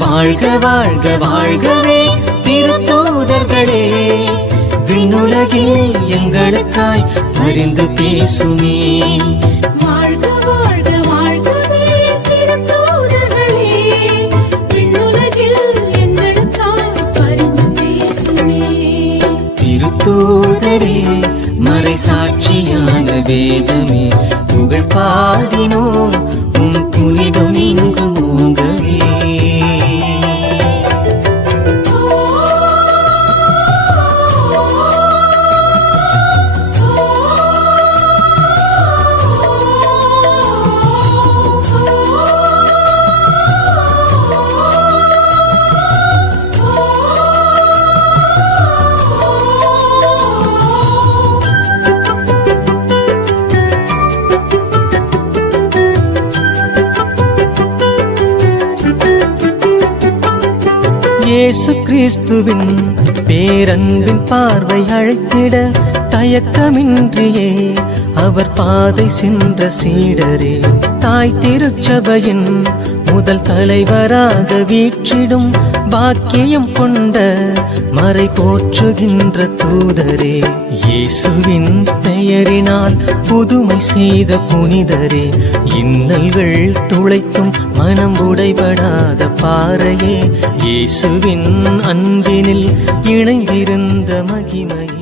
வாழ்க வாழ்க வாழ்கவே திருத்தூதர்களே, விண்ணுலகில் எங்களுக்காய் பரிந்து பேசுமே. வாழ்க வாழ்க வாழ்கவே திருத்தூதர்களே, விண்ணுலகில் எங்களுக்காய் பரிந்து பேசுமே. திருத்தூதரே, மறை சாட்சியான வேதமே, புகழ் பாடினோம் உம் புனிதம் எங்கும் ஓங்கவே. இயேசு கிறிஸ்துவின் பேரன்பின் பார்வை அழைத்திட தயக்கமின்றியே அவர் பாதை சென்ற சீடரே, தாய் திருச்சபையின் முதல் தலைவராக வீற்றிடும் பாக்கியம் கொண்ட மறை போற்றுகின்ற தூதரே, இயேசுவின் பெயரினால் புதுமை செய்த புனிதரே, இன்னல்கள் துளைத்தும் மனம் உடைபடாத பாறையே, இயேசுவின் அன்பினில் இணைந்திருந்த மகிமையே.